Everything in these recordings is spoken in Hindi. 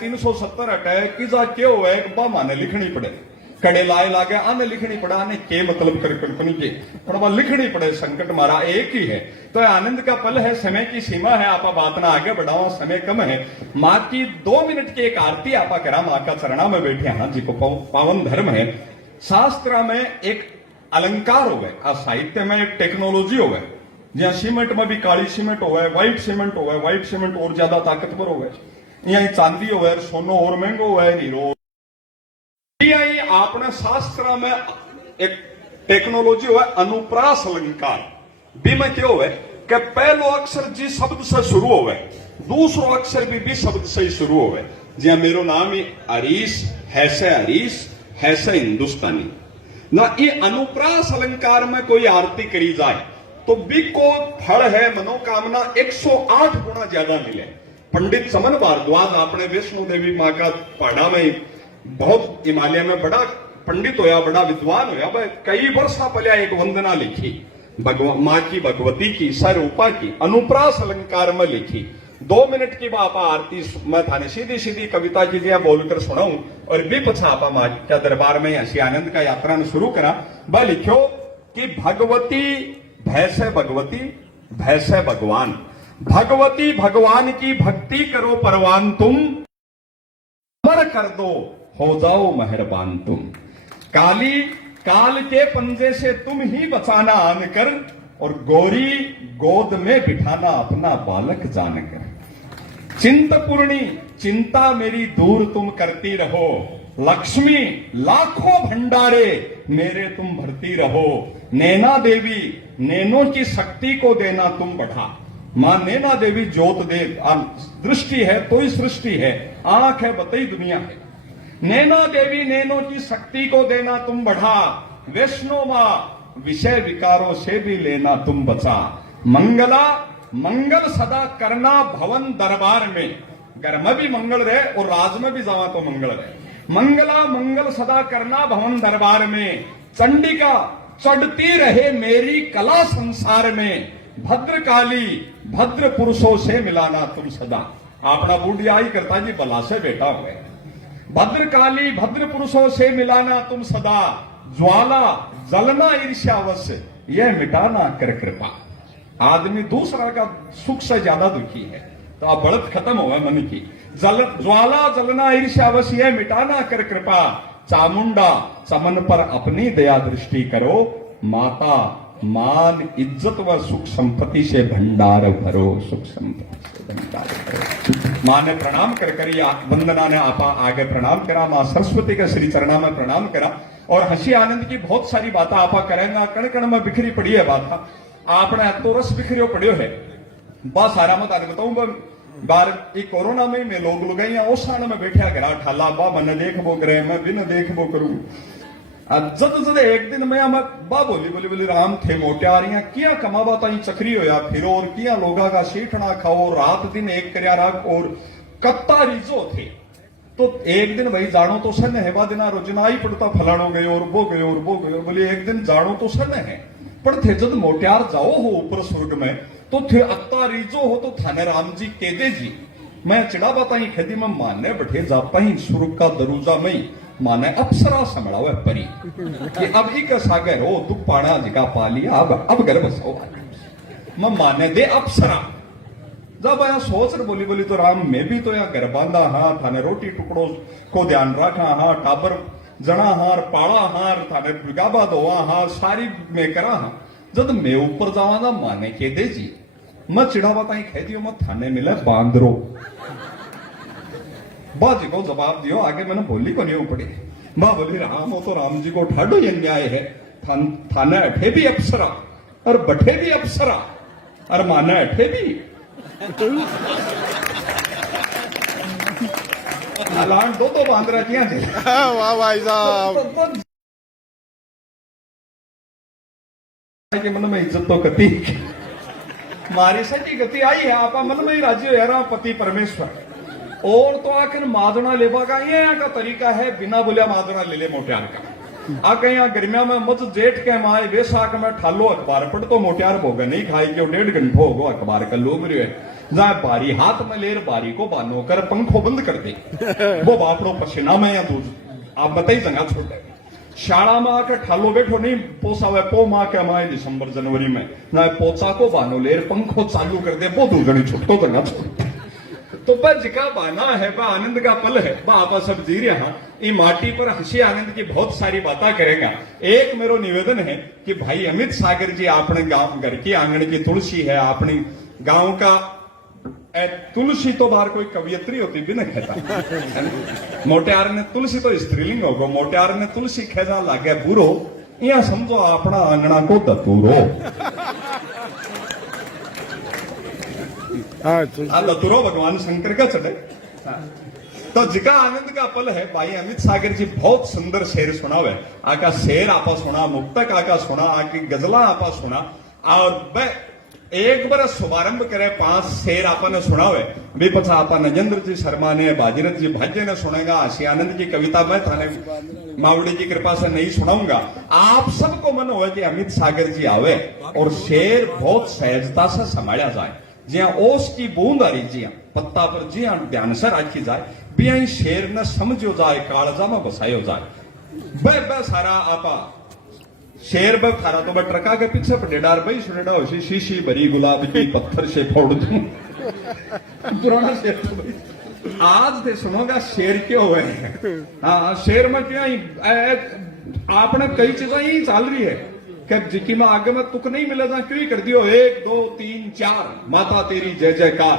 370 अटैक की जा क्यों हुआ है बा माने लिखनी पड़े कड़े लाए लागे आने लिखनी पड़ा आने के मतलब कर कंपनी के थोड़ा लिखनी पड़े संकट मारा एक ही है तो आनंद का पल है समय की सीमा है आपा बात ना आगे बढ़ाओ समय कम है माँ की 2 मिनट की एक आरती आपा करा माँ का चरणा में बैठे हैं जी को पावन धर्म है शास्त्र में एक अलंकार हो गए साहित्य में एक टेक्नोलॉजी हो गए जहां सीमेंट में भी काली सीमेंट हो गए व्हाइट सीमेंट और ज्यादा ताकतवर हो गए यहाँ चांदी हो गए सोनो और महंगो हो गए हीरो आपने शास्त्र में एक टेक्नोलॉजी हुआ अनुप्रास अलंकार बी में क्या हुआ कि पहलो अक्षर जी शब्द से शुरू हो गए दूसरो अक्षर भी शब्द से ही शुरू हो गए जी मेरो नाम ही हरीश है से हिंदुस्तानी ना ये अनुप्रास अलंकार में कोई आरती करी जाए तो बी को फल है मनोकामना 108 गुना ज्यादा मिले पंडित समन भारद्वाज आपने वैष्णो देवी माँ का पढ़ा में बहुत हिमालय में बड़ा पंडित होया बड़ा विद्वान होया कई वर्ष पहले एक वंदना लिखी माँ की भगवती की स्वरूपा की अनुप्रास अलंकार में लिखी 2 मिनट की बापा आरती मैं थाने सीधी सीधी कविता की दिया बोलकर सुनाऊं और भी पछा आपा माँ के दरबार में हसी आनंद का यात्रा ने शुरू करा वह लिखो कि भगवती भैसे भगवान भगवती भगवान की भक्ति करो परवान तुम अमर कर दो हो जाओ मेहरबान तुम काली काल के पंजे से तुम ही बचाना आनकर और गोरी गोद में बिठाना अपना बालक जानकर चिंतपूर्णी चिंता मेरी दूर तुम करती रहो लक्ष्मी लाखों भंडारे मेरे तुम भरती रहो नैना देवी नैनों की शक्ति को देना तुम बढ़ा मां नैना देवी ज्योत दे दृष्टि है तो ही सृष्टि है आंख है बतई दुनिया है नैना देवी नैनों की शक्ति को देना तुम बढ़ा वैष्णो मां विषय विकारों से भी लेना तुम बचा मंगला मंगल सदा करना भवन दरबार में घर में भी मंगल रहे और राज में भी जावा तो मंगल रहे मंगला मंगल सदा करना भवन दरबार में चंडिका चढ़ती रहे मेरी कला संसार में भद्रकाली भद्र पुरुषों से मिलाना तुम सदा अपना बूढ़िया ही करता जी बला से बेटा हुए भद्रकाली भद्र पुरुषों से मिलाना तुम सदा ज्वाला जलना ईर्ष्यावश्य यह मिटाना कर कृपा आदमी दूसरा का सुख से ज्यादा दुखी है तो अब बढ़त खत्म हो है मन की ज्वाला जलना ईर्ष्यावश्य यह मिटाना कर कृपा चामुंडा चमन पर अपनी दया दृष्टि करो माता मान इज्जत व सुख संपत्ति से भंडार भरो सुख संपत्ति से भंडार भरो मां ने प्रणाम कर वंदना ने आपा आगे प्रणाम करा मां सरस्वती के श्री चरणा में प्रणाम करा और हंसी आनंद की बहुत सारी बातें आपा करेंगे कण कण में बिखरी पड़ी है बात आपने तो रस बिखरियो पड़ियो है बस सारा मत आज बताऊं बार कोरोना में मैं लोग लगाइया ओसाण में बैठा करा ठाला बा मन देखबो करे मैं बिन देखबो करूं जद एक दिन मैं बा बोली राम थे मोटियारियां किया कमावा ताई चक्री होया फिरो और किया लोगा का सीठना खाओ रात दिन एक करया रख और कत्ता रिजो थे तो एक दिन भाई जानो तो सन है बा दिना रोजना ही पड़ता फलानो गयो और वो गयो बोले एक दिन जानो तो सन है पर थे जब मोटियार जाओ हो ऊपर स्वर्ग में तो थे अत्ता रिजो हो तो थाने राम जी केदे जी मैं चिड़ा बाता ही खेदी में माने बैठे जाता ही स्वर्ग का दरूजा में माने अप्सरा संभड़ा हुआ परी कि अब एक सागर हो तू पाड़ा जिका पा लिया अब घर बसाओ मैं माने दे अप्सरा जब आया सोच रहे बोली तो राम मैं भी तो यहाँ घर बांधा हाँ थाने रोटी टुकड़ों को ध्यान रखा हाँ टाबर जना हार पाड़ा हार थाने गाबा धोवा हाँ सारी मैं करा हाँ जब मैं ऊपर जावा ना माने के दे जी मैं चिड़ा बताई कह दियो मैं थाने मिला बांदरो बाजी को जवाब दियो आगे मैंने बोली को नहीं पड़ी मां बोली राम हो तो राम जी को ठाडो ये न्याय है थाने अठे भी अप्सरा और बठे भी अप्सरा और माने अठे भी लान दो बांध रखिया थे वाह भाई साहब के मन में इज्जत तो कती मारी सची गति आई है आपा मन में ही राज्य है पति परमेश्वर और तो आखिर मादना लेबा का ये का तरीका है बिना बोलिया मादना ले ले मोटियार का आके यहाँ गर्मिया में मत जेठ के माए वैसाख में ठालो अखबार पढ़ तो मोटियार भोगे नहीं खाई के 1.5 घंटो होगो अखबार का लोग रहे जा बारी हाथ में लेर बारी को बानो कर पंखो बंद कर दे वो बापड़ो पसीना में या दूध आप बताई जंगा छोटे शाला में आके ठालो बैठो नहीं पोसावे पो माँ के माए दिसंबर जनवरी में ना पोचा को बानो लेर पंखो चालू कर दे वो दूधनी छुटको जंगा छोड़ तो बस जिका बाना है बा आनंद का पल है बा आपा सब जी रहे हैं ये माटी पर हंसी आनंद की बहुत सारी बातें करेंगे। एक मेरो निवेदन है कि भाई अमित सागर जी अपने गांव घर की आंगन की तुलसी है अपने गांव का तुलसी तो बाहर कोई कवियत्री होती भी न कहता मोटियार ने तुलसी तो स्त्रीलिंग होगा मोटियार ने तुलसी खेजा लागे बुरो या समझो अपना आंगना को दतूरो दतूरो भगवान शंकर का चढ़े तो जिका आनंद का पल है भाई अमित सागर जी बहुत सुंदर शेर सुनावे आका शेर आपा सुना मुक्तक आका सुना आकी गजला आपा सुना और एक बार शुभारंभ करे 5 शेर आपा ने सुनावे भी पछा आपा नजेंद्र जी शर्मा ने बाजीरथ जी भाज्य ने सुनेगा आशी आनंद की कविता मैं थाने मावड़ी की कृपा से नहीं सुनाऊंगा। आप सबको मन हो कि अमित सागर जी आवे और शेर बहुत सहजता से संभाला जाए ज्या ओस की बूंद आ रही जिया पत्ता पर जिया ध्यान से रखी जाए बिया शेर न समझो जाए कालजा में बसायो जाए बे सारा आपा शेर बे थारा तो ट्रका के पीछे पटेडार भाई सुनेडा होशी शीशी भरी गुलाब की पत्थर से फोड़ दूं पुराना शेर तो भाई आज ते सुनोगा शेर क्यों हुए हाँ शेर में क्या आपने कई चीजें ही चल रही है कि जिकी में आगे में तुक नहीं मिलेगा क्यों ही कर दियो 1 2 3 4 माता तेरी जय जयकार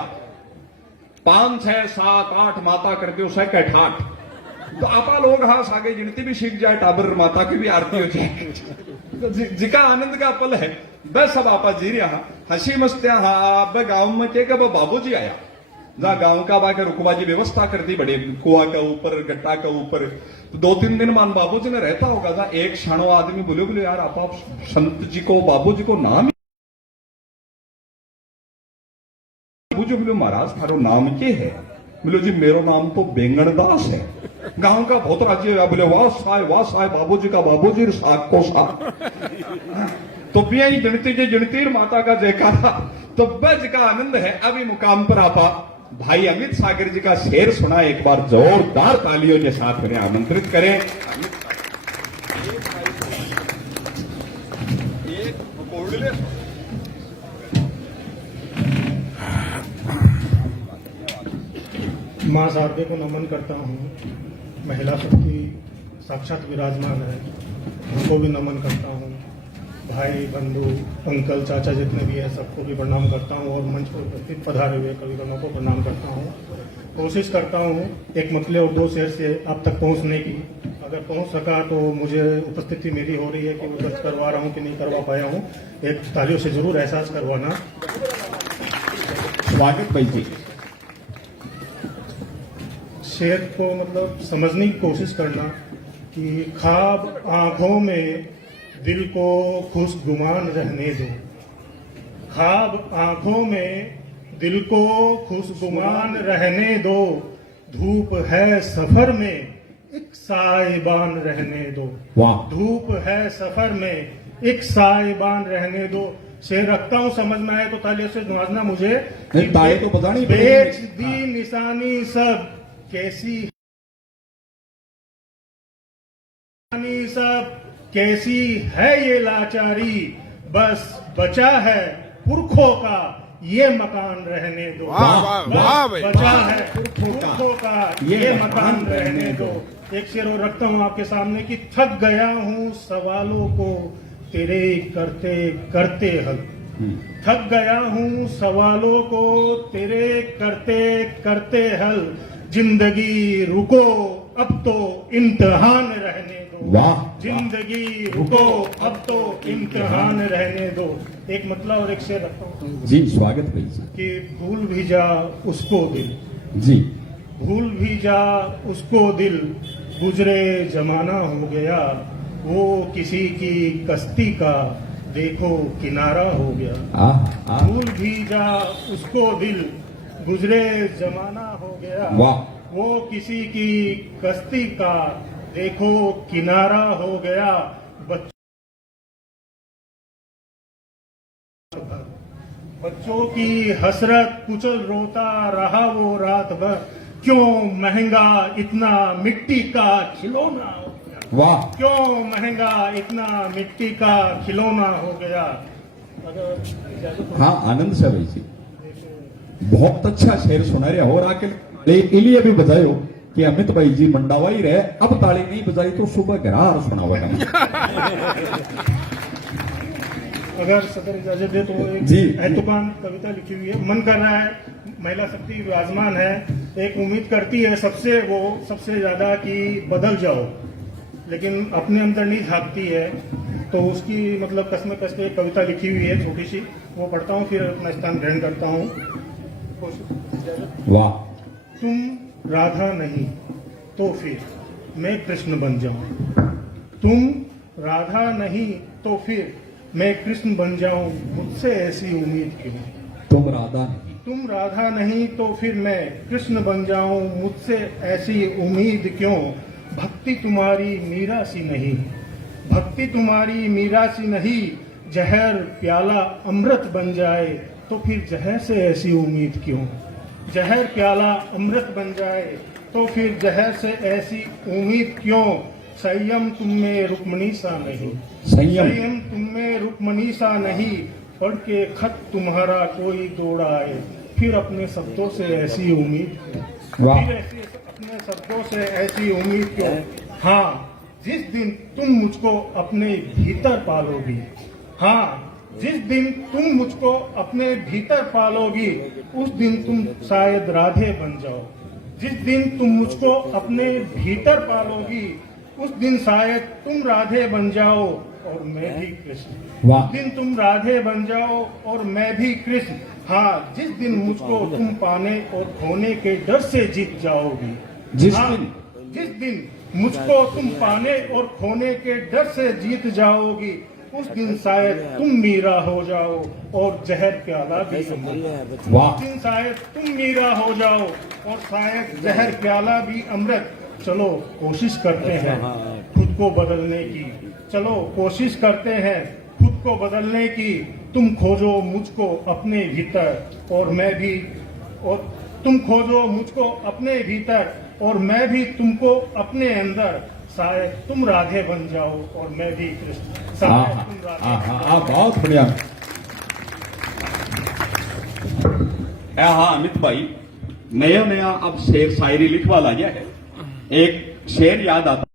5 6 7 8 माता कर दियो 7 8 तो आपा लोग हाँ आगे गिनती भी सीख जाए टाबर माता की भी आरती हो जाए तो जिका आनंद का पल है बस सब आपा जी रहा हंसी मस्तियां हाँ गांव में के बाबूजी आया जहाँ गांव का बाकी रुकवा जी व्यवस्था कर दी बड़े कुआ के ऊपर गट्टा के ऊपर तो 2-3 दिन मान बाबूजी ने रहता होगा जहाँ एक क्षणों आदमी बोले यार आप संत जी को बाबूजी को नाम बाबूजी बोले महाराज थारो नाम क्या है बोले जी मेरो नाम तो बेंगनदास है गांव का बहुत राज्य बोले वाह साय बाबूजी का बाबूजी साग को साग तो भी यही गिनती माता का जयकारा तो बज का आनंद है अभी मुकाम पर आपा भाई अमित सागर जी का शेर सुना एक बार जोरदार तालियों के साथ उन्हें आमंत्रित करें। मां शारदे को नमन करता हूँ महिला शक्ति साक्षात विराजमान है उनको भी नमन करता हूँ भाई बंधु अंकल चाचा जितने भी हैं सबको भी प्रणाम करता हूँ और मंच पर उपस्थित पधारे हुए कविगणों को प्रणाम करता हूँ। कोशिश करता हूँ एक मतले और 2 शेर से आप तक पहुँचने की अगर पहुँच सका तो मुझे उपस्थिति मेरी हो रही है कि मैं दर्ज करवा रहा हूँ कि नहीं करवा पाया हूँ एक तालियों से जरूर एहसास करवाना। स्वागत भाई जी शेर को मतलब समझने की कोशिश करना कि ख्वाब आंखों में दिल को खुशगुमान रहने दो ख्वाब आंखों में दिल को खुशगुमान रहने दो धूप है सफर में एक साइबान रहने दो धूप है सफर में एक साइबान रहने दो शेर रखता हूं समझ में आए तो तालियों से नवाजना मुझे ताली तो बतानी बेच दी निशानी सब कैसी सब कैसी है ये लाचारी बस बचा है पुरखों का ये मकान रहने दो बचा है पुरखों का ये मकान रहने दो। एक शेर और रखता हूँ आपके सामने कि थक गया हूँ सवालों को तेरे करते करते हल थक गया हूँ सवालों को तेरे करते करते हल जिंदगी रुको अब तो इम्तिहान रहने जिंदगी रुको अब तो इम्तिहान रहने दो। एक मतलब और एक शेर रखता हूँ जी स्वागत भाई जी कि भूल भी जा उसको दिल जी भूल भी जा उसको दिल गुजरे जमाना हो गया वो किसी की कश्ती का देखो किनारा हो गया भूल भी जा उसको दिल गुजरे जमाना हो गया वो किसी की कश्ती का देखो किनारा हो गया बच्चों की हसरत कुचल रोता रहा वो रात भर, क्यों महंगा इतना मिट्टी का खिलौना हो गया, वाह क्यों महंगा इतना मिट्टी का खिलौना हो गया। अगर इजाजत हो हाँ आनंद से भाई जी बहुत अच्छा शेर सुना रहे हो। और आके इलिए भी बजायो कि अमित भाई जी मंडावा ही रहे, अब ताली नहीं बजाई तो सुबह घरार सुनावा। अगर सदर इजाजत दे तो एक जी। ऐतुकान कविता लिखी हुई है। मन कर रहा है, महिला शक्ति विराजमान है, एक उम्मीद करती है सबसे, वो सबसे ज्यादा कि बदल जाओ, लेकिन अपने अंदर नहीं झांकती है, तो उसकी मतलब कसम कस के एक कविता लिखी हुई है छोटी सी, वो पढ़ता हूँ फिर अपना स्थान ग्रहण करता हूँ। वाह तुम राधा नहीं तो फिर मैं कृष्ण बन जाऊं, तुम राधा नहीं तो फिर मैं कृष्ण बन जाऊं, मुझसे ऐसी उम्मीद क्यों, तुम राधा नहीं, तुम राधा नहीं तो फिर मैं कृष्ण बन जाऊं, मुझसे ऐसी उम्मीद क्यों, भक्ति तुम्हारी मीरा सी नहीं, भक्ति तुम्हारी मीरा सी नहीं, जहर प्याला अमृत बन जाए तो फिर जहर से ऐसी उम्मीद क्यों, जहर प्याला अमृत बन जाए तो फिर जहर से ऐसी उम्मीद क्यों, संयम तुम में रुक्मणी सा नहीं, संयम तुम में रुक्मणी सा नहीं, पढ़ के खत तुम्हारा कोई दौड़ा आए, फिर अपने शब्दों से ऐसी उम्मीद, वाह फिर ऐसी अपने शब्दों से ऐसी उम्मीद क्यों। हाँ जिस दिन तुम मुझको अपने भीतर पालोगी, हाँ जिस दिन तुम मुझको अपने भीतर पालोगी, उस दिन तुम शायद राधे बन जाओ, जिस दिन तुम मुझको अपने भीतर पालोगी, उस दिन शायद तुम राधे बन जाओ और मैं भी कृष्ण, वाह उस दिन तुम राधे बन जाओ और मैं भी कृष्ण। हाँ जिस दिन मुझको तुम पाने और खोने के डर से जीत जाओगी, जिस हाँ, दिन जिस दिन मुझको तुम पाने और खोने के डर से जीत जाओगी, उस दिन शायद तुम मीरा हो जाओ और जहर प्याला भी अमृत, वाह उस दिन शायद तुम मीरा हो जाओ और शायद जहर प्याला भी अमृत। चलो कोशिश करते हैं खुद को बदलने की, चलो कोशिश करते हैं खुद को बदलने की, तुम खोजो मुझको अपने भीतर और मैं भी, और तुम खोजो मुझको अपने भीतर और मैं भी तुमको अपने अंदर, शायद तुम राधे बन जाओ और मैं भी कृष्ण, शायद तुम राधे। बहुत बढ़िया। हाँ अमित भाई नया नया अब शेर शायरी लिखवा ला गया है। एक शेर याद आता